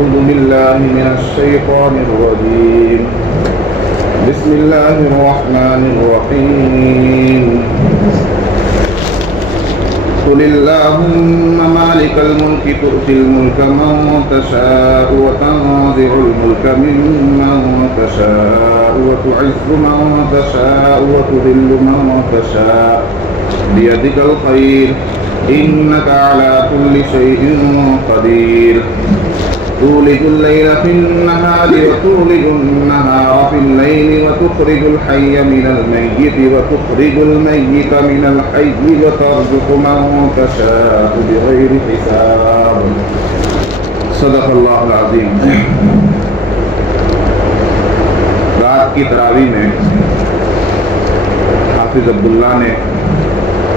أعوذ بالله من الشيطان الرجيم بسم الله الرحمن الرحيم قل اللهم مالك الملك تؤتي الملك من تشاء وتنزع الملك ممن تشاء وتعز من تشاء وتذل من تشاء بيدك الخير إنك على كل شيء قدير تولج الليل في النهار وتولج النهار في الليل وتخرج الحي من الميت وتخرج الميت من الحي وترزق من تشاء بغير حساب صدق اللہ العظیم۔ رات کی تراویح میں حافظ عبداللہ نے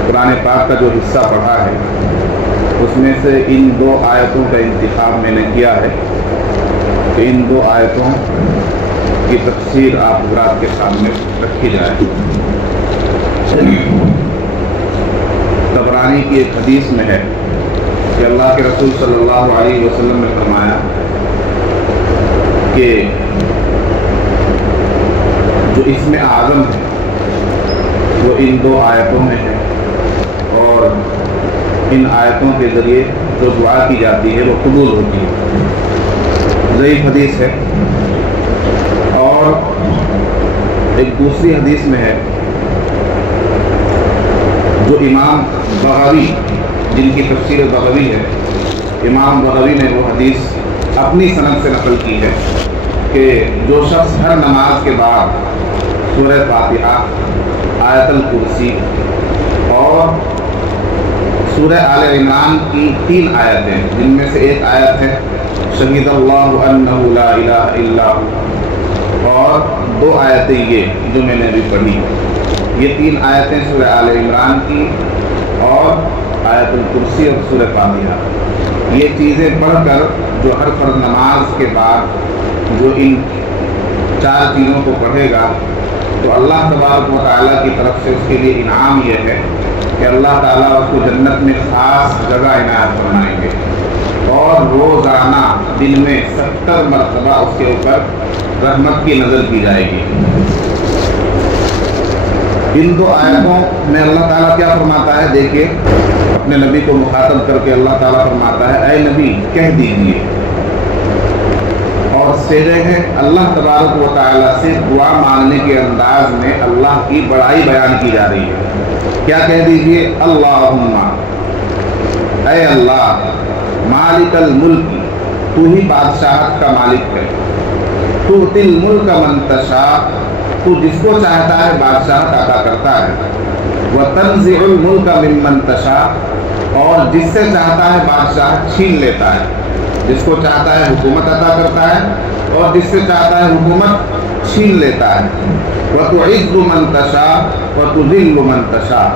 قرآن پاک کا جو حصہ پڑھا ہے اس میں سے ان دو آیتوں کا انتخاب میں نے کیا ہے کہ ان دو آیتوں کی تفسیر آپ حضرات کے سامنے رکھی جائے۔ طبرانی کی ایک حدیث میں ہے کہ اللہ کے رسول صلی اللہ علیہ وسلم نے فرمایا کہ جو اسم اعظم ہے وہ ان دو آیتوں میں ہے، اور ان آیتوں کے ذریعے جو دعا کی جاتی ہے وہ قبول ہوتی ہے۔ ضعیف حدیث ہے۔ اور ایک دوسری حدیث میں ہے جو امام بغوی، جن کی تفسیر بغوی ہے، امام بغوی نے وہ حدیث اپنی سند سے نقل کی ہے کہ جو شخص ہر نماز کے بعد سورہ فاتحہ، آیت الکرسی اور سورہ آل عمران کی 3 آیتیں، جن میں سے ایک آیت ہے شہید اللہ انہ لا الہ الا ہو، اور 2 آیتیں یہ جو میں نے ابھی پڑھی، یہ 3 آیتیں سورہ آل عمران کی اور آیت الکرسی اور سورہ فاتحہ، یہ چیزیں پڑھ کر جو ہر فرض نماز کے بعد جو ان 4 چیزوں کو پڑھے گا تو اللہ تبارک و تعالیٰ کی طرف سے اس کے لیے انعام یہ ہے کہ اللہ تعالیٰ اس کو جنت میں خاص جگہ عنایت فرمائیں گے، اور روزانہ دن میں 70 مرتبہ اس کے اوپر رحمت کی نظر کی جائے گی۔ ان 2 آیتوں میں اللہ تعالیٰ کیا فرماتا ہے؟ دیکھیے، اپنے نبی کو مخاطب کر کے اللہ تعالیٰ فرماتا ہے اے نبی کہہ دیجیے، اور صیغے ہیں اللہ تبارک و تعالیٰ سے دعا مانگنے کے انداز میں اللہ کی بڑائی بیان کی جا رہی ہے۔ کیا کہہ دیجئے؟ اللہم، اے اللہ، مالک الملک، تو ہی بادشاہت کا مالک ہے، تؤتی الملک من تشاء، تو جس کو چاہتا ہے بادشاہت عطا کرتا ہے، وتنزع الملک ممن تشاء، اور جس سے چاہتا ہے بادشاہت چھین لیتا ہے، جس کو چاہتا ہے حکومت عطا کرتا ہے اور جس سے چاہتا ہے حکومت چھین لیتا ہے، وتعز من تشاء وتذل من تشاء،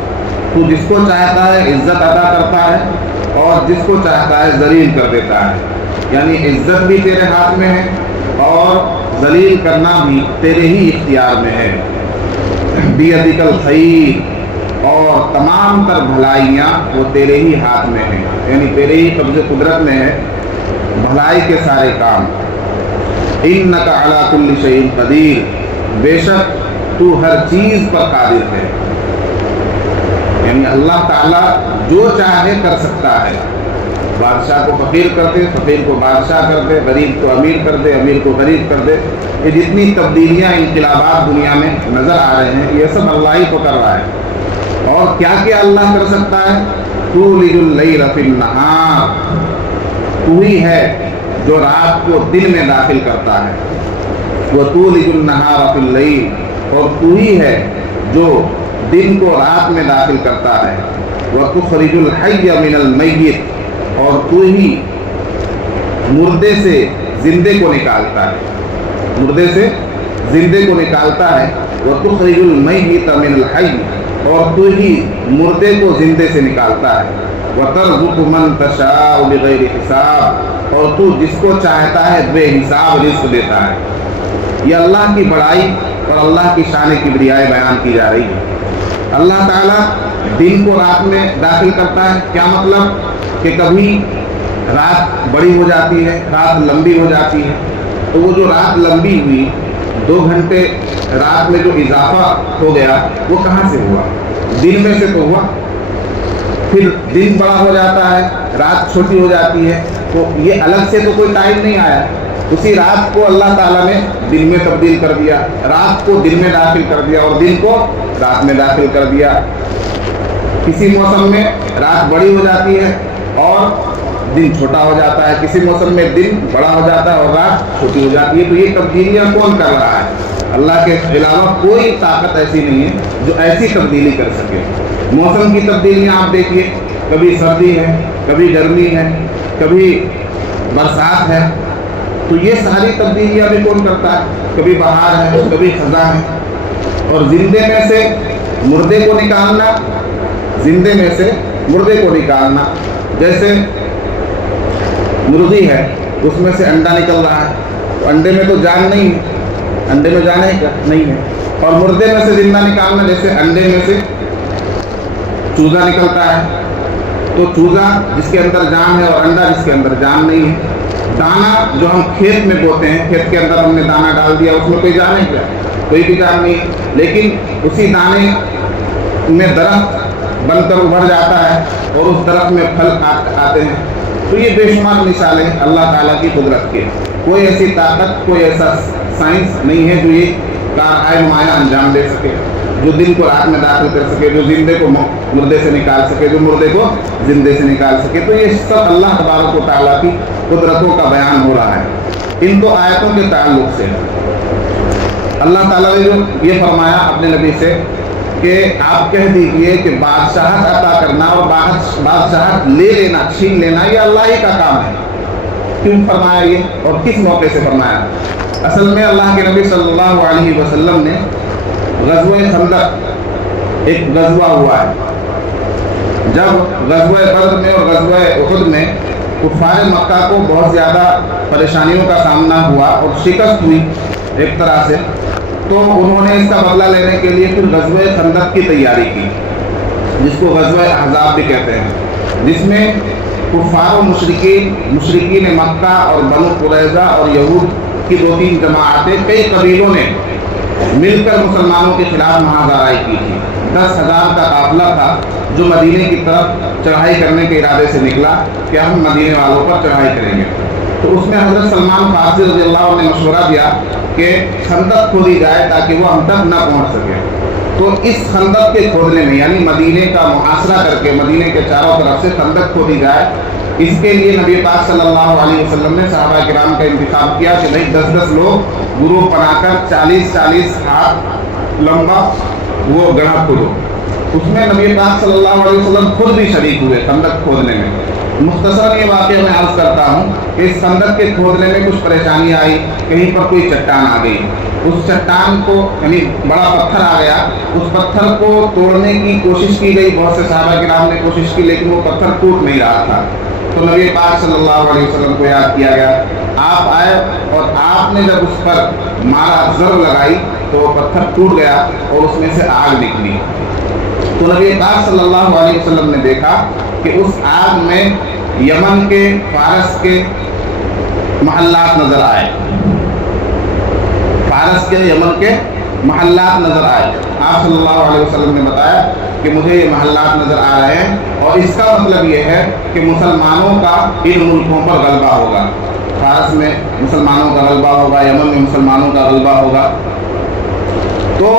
تو جس کو چاہتا ہے عزت عطا کرتا ہے اور جس کو چاہتا ہے ذلیل کر دیتا ہے، یعنی عزت بھی تیرے ہاتھ میں ہے اور ذلیل کرنا بھی تیرے ہی اختیار میں ہے۔ بیدک الخیر، اور تمام تر بھلائیاں وہ تیرے ہی ہاتھ میں ہیں، یعنی تیرے ہی قبض قدرت میں ہے بھلائی کے سارے کام۔ انک علی کل شیء قدیر، بے شک تو ہر چیز پر قادر ہے، یعنی اللہ تعالیٰ جو چاہے کر سکتا ہے، بادشاہ کو فقیر کر دے، فقیر کو بادشاہ کر دے، غریب کو امیر کر دے، امیر کو غریب کر دے۔ یہ جتنی تبدیلیاں، انقلابات دنیا میں نظر آ رہے ہیں یہ سب اللہ ہی کو کر رہا ہے۔ اور کیا کیا اللہ کر سکتا ہے؟ تولج اللیل فی النہار، تو ہی ہے جو رات کو دن میں داخل کرتا ہے، وتولج النہار فی اللیل، اور تو ہی ہے جو دن کو رات میں داخل کرتا ہے، وتخرج الحی من المیت، اور تو ہی مردے سے زندے کو نکالتا ہے، مردے سے زندے کو نکالتا ہے، وتخرج المیت من الحی، اور تو ہی مردے کو زندے سے نکالتا ہے، وترزق من تشاء بغیر حساب، اور تو جس کو چاہتا ہے بے حساب رزق دیتا ہے۔ یہ اللہ کی بڑائی اور اللہ کی شان کبریائی بیان کی جا رہی ہے۔ اللہ تعالیٰ دن کو رات میں داخل کرتا ہے، کیا مطلب کہ کبھی رات بڑی ہو جاتی ہے، رات لمبی ہو جاتی ہے، تو وہ جو رات لمبی ہوئی 2 گھنٹے رات میں جو اضافہ ہو گیا وہ کہاں سے ہوا؟ دن میں سے تو ہوا۔ پھر دن بڑا ہو جاتا ہے، رات چھوٹی ہو جاتی ہے، تو یہ الگ سے تو کوئی ٹائم نہیں آیا، اسی رات کو اللہ تعالیٰ نے دن میں تبدیل کر دیا، رات کو دن میں داخل کر دیا اور دن کو رات میں داخل کر دیا۔ کسی موسم میں رات بڑی ہو جاتی ہے اور دن چھوٹا ہو جاتا ہے، کسی موسم میں دن بڑا ہو جاتا ہے اور رات چھوٹی ہو جاتی ہے۔ تو یہ تبدیلیاں کون کر رہا ہے؟ اللہ کے علاوہ کوئی طاقت ایسی نہیں ہے جو ایسی تبدیلی کر سکے۔ موسم کی تبدیلیاں آپ دیکھیے، کبھی سردی ہے، کبھی گرمی ہے، کبھی برسات ہے، تو یہ ساری تبدیلیاں بھی کون کرتا ہے؟ کبھی بہار ہے، کبھی خزاں ہے۔ اور زندے میں سے مردے کو نکالنا، زندے میں سے مردے کو نکالنا، جیسے مرغی ہے اس میں سے انڈا نکل رہا ہے، تو انڈے میں تو جان نہیں ہے، انڈے میں جان ہے کیا؟ نہیں ہے۔ اور مردے میں سے زندہ نکالنا، جیسے انڈے میں سے چوزا نکلتا ہے، تو چوزا جس کے اندر جان ہے اور انڈا جس کے اندر جان نہیں ہے۔ دانا جو ہم کھیت میں بوتے ہیں، کھیت کے اندر ہم نے دانا ڈال دیا، اس میں کوئی جان ہے کیا؟ کوئی بھی جان نہیں، لیکن اسی دانے میں درخت بن کر ابھر جاتا ہے اور اس درخت میں پھل آتے ہیں۔ تو یہ بے شمار مثالیں اللہ تعالیٰ کی قدرت کے، کوئی ایسی طاقت، کوئی ایسا سائنس نہیں ہے جو یہ کارآمد نمایاں انجام دے سکے، جو دن کو رات میں داخل کر سکے، جو زندے کو مردے سے نکال سکے، جو مردے کو زندے سے نکال سکے۔ تو یہ سب اللہ تبارک و تعالیٰ کی قدرتوں کا بیان ہو رہا ہے۔ ان دو آیتوں کے تعلق سے اللہ تعالیٰ نے جو یہ فرمایا اپنے نبی سے کہ آپ کہہ دیجئے کہ بادشاہت عطا کرنا اور بادشاہت لے لینا، چھین لینا، یہ اللہ ہی کا کام ہے۔ کیوں فرمایا یہ اور کس موقع سے فرمایا؟ اصل میں اللہ کے نبی صلی اللہ علیہ وسلم نے غزوہ خندق ایک غزوہ ہوا ہے، جب غزوہ بدر میں اور غزوہ احد میں کفار مکہ کو بہت زیادہ پریشانیوں کا سامنا ہوا اور شکست ہوئی ایک طرح سے، تو انہوں نے اس کا بدلہ لینے کے لیے پھر غزوہ خندق کی تیاری کی، جس کو غزوہ احزاب بھی کہتے ہیں، جس میں کفار و مشرکین مکہ اور بنو قریظہ اور یہود کی 2-3 جماعتیں، کئی قبیلوں نے مل کر مسلمانوں کے خلاف محاذرائی کی تھی۔ 10,000 کا قافلہ تھا جو مدینے کی طرف چڑھائی کرنے کے ارادے سے نکلا کہ ہم مدینے والوں پر چڑھائی کریں گے۔ تو اس میں حضرت سلمان فارسی رضی اللہ عنہ نے مشورہ دیا کہ خندق کھودی جائے تاکہ وہ ہم تک نہ پہنچ سکے۔ تو اس خندق کے کھودنے میں، یعنی مدینے کا محاصرہ کر کے مدینے کے چاروں طرف سے خندق کھودی جائے، اس کے لیے نبی پاک صلی اللہ علیہ وسلم نے صحابہ کرام کا انتخاب کیا کہ بھائی 10-10 لوگ گروپ بنا کر 40-40 ہاتھ لمبا وہ گڑھا کھودو۔ اس میں نبی پاک صلی اللہ علیہ وسلم خود بھی شریک ہوئے خندق کھودنے میں۔ مختصر یہ واقعہ میں عرض کرتا ہوں کہ اس خندق کے کھودنے میں کچھ پریشانی آئی، کہیں پر کوئی چٹان آ گئی، اس چٹان کو یعنی بڑا پتھر آ گیا، اس پتھر کو توڑنے کی کوشش کی گئی، بہت سے صحابہ کرام نے کوشش کی، لیکن وہ پتھر ٹوٹ نہیں رہا تھا۔ تو نبی پاک صلی اللہ علیہ وسلم کو یاد کیا گیا، آپ آئے اور آپ نے جب اس پر مارا، زر لگائی، تو وہ پتھر ٹوٹ گیا اور اس میں سے آگ نکلی۔ تو نبی پاک صلی اللہ علیہ وسلم نے دیکھا کہ اس آگ میں یمن کے، فارس کے محلات نظر آئے، فارس کے، یمن کے محلات نظر آئے۔ آپ صلی اللہ علیہ وسلم نے بتایا کہ مجھے یہ محلات نظر آ رہے ہیں اور اس کا مطلب یہ ہے کہ مسلمانوں کا ان ملکوں پر غلبہ ہوگا، فارس میں مسلمانوں کا غلبہ ہوگا، یمن میں مسلمانوں کا غلبہ ہوگا۔ تو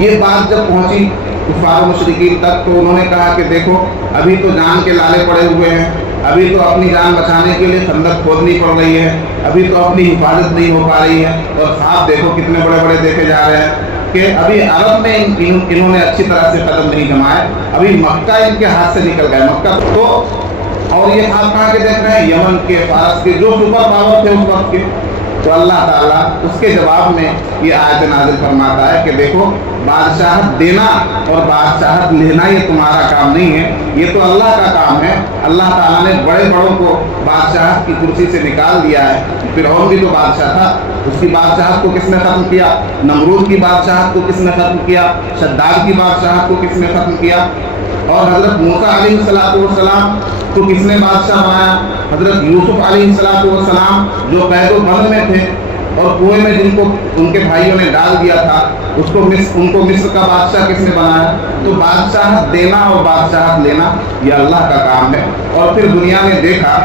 یہ بات جب پہنچی کفار و مشرکین تک، تو انہوں نے کہا کہ دیکھو ابھی تو جان کے لالے پڑے ہوئے ہیں، ابھی تو اپنی جان بچانے کے لیے خندق کھودنی پڑ رہی ہے، ابھی تو اپنی حفاظت نہیں ہو پا رہی ہے، اور خواب دیکھو کتنے بڑے بڑے دیکھے جا رہے ہیں کہ ابھی عرب میں انہوں نے اچھی طرح سے قدم نہیں جمائے، ابھی مکہ ان کے ہاتھ سے نکل گئے، مکہ تو، اور یہ خواب کہاں کے دیکھ رہے ہیں؟ یمن کے، فارس کے، جو سپر پاور تھے اس وقت کے۔ تو اللہ تعالیٰ اس کے جواب میں یہ آیت نازل فرماتا ہے کہ دیکھو بادشاہت دینا اور بادشاہت لینا یہ تمہارا کام نہیں ہے، یہ تو اللہ کا کام ہے۔ اللہ تعالیٰ نے بڑے بڑوں کو بادشاہت کی کرسی سے نکال دیا ہے۔ فرعون بھی تو بادشاہ تھا، اس کی بادشاہت کو کس نے ختم کیا؟ نمرود کی بادشاہت کو کس نے ختم کیا؟ شداد کی بادشاہت کو کس نے ختم کیا؟ اور حضرت موسیٰ علیہ السلام کو کس نے بادشاہ بنایا؟ حضرت یوسف علیہ السلام جو قید و بند میں تھے اور کنویں میں جن کو ان کے بھائیوں نے ڈال دیا تھا، ان کو مصر کا بادشاہ کس نے بنایا؟ تو بادشاہت دینا اور بادشاہت لینا یہ اللہ کا کام ہے۔ اور پھر دنیا نے دیکھا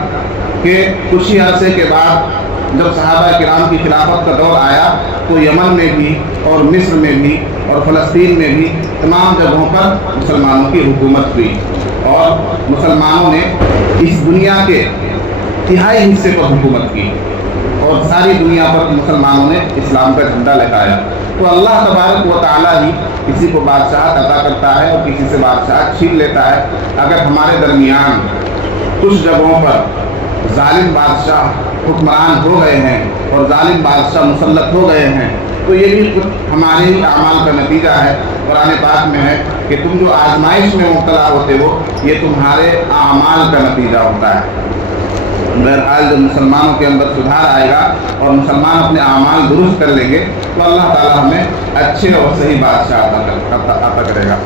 کہ کچھ ہی عرصے کے بعد جب صحابہ کرام کی خلافت کا دور آیا تو یمن میں بھی اور مصر میں بھی اور فلسطین میں بھی تمام جگہوں پر مسلمانوں کی حکومت ہوئی، اور مسلمانوں نے اس دنیا کے تہائی حصے پر حکومت کی، اور ساری دنیا پر مسلمانوں نے اسلام کا جھنڈا لہرایا۔ تو اللہ تبارک و تعالیٰ ہی کسی کو بادشاہت عطا کرتا ہے اور کسی سے بادشاہت چھین لیتا ہے۔ اگر ہمارے درمیان کچھ جگہوں پر ظالم بادشاہ حکمران ہو گئے ہیں اور ظالم بادشاہ مسلط ہو گئے ہیں تو یہ بھی کچھ ہمارے ہی اعمال کا نتیجہ ہے۔ قرآن پاک میں ہے کہ تم جو آزمائش میں مبتلا ہوتے ہو یہ تمہارے اعمال کا نتیجہ ہوتا ہے۔ بہرحال جب مسلمانوں کے اندر سدھار آئے گا اور مسلمان اپنے اعمال درست کر لیں گے تو اللہ تعالیٰ ہمیں اچھے اور صحیح بادشاہ عطا کرے گا۔